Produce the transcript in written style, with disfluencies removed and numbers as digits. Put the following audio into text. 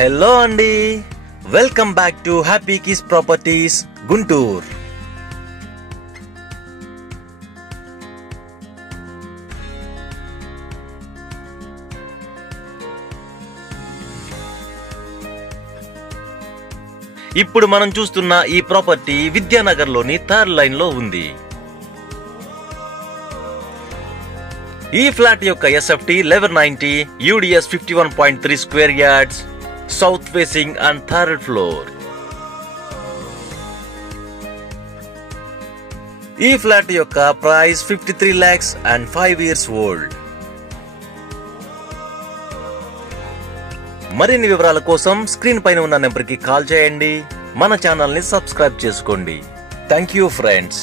Hello అండి, welcome back to happy kiss properties Guntur. ఇప్పుడు మనం చూస్తున్న ఈ ప్రాపర్టీ విద్యానగర్ లోని థర్డ్ లైన్ లో ఉంది. ఈ ఫ్లాట్ యొక్క SFT 1190, UDS 51.3 square yards, south facing and third floor. ఈ ఫ్లాట్ యొక్క price 53 lakhs and 5 years old. మరిన్ని వివరాల కోసం స్క్రీన్ పైన ఉన్న నెంబర్ కి కాల్ చేయండి. మన ఛానల్ ని సబ్స్క్రైబ్ చేసుకోండి. Thank you friends.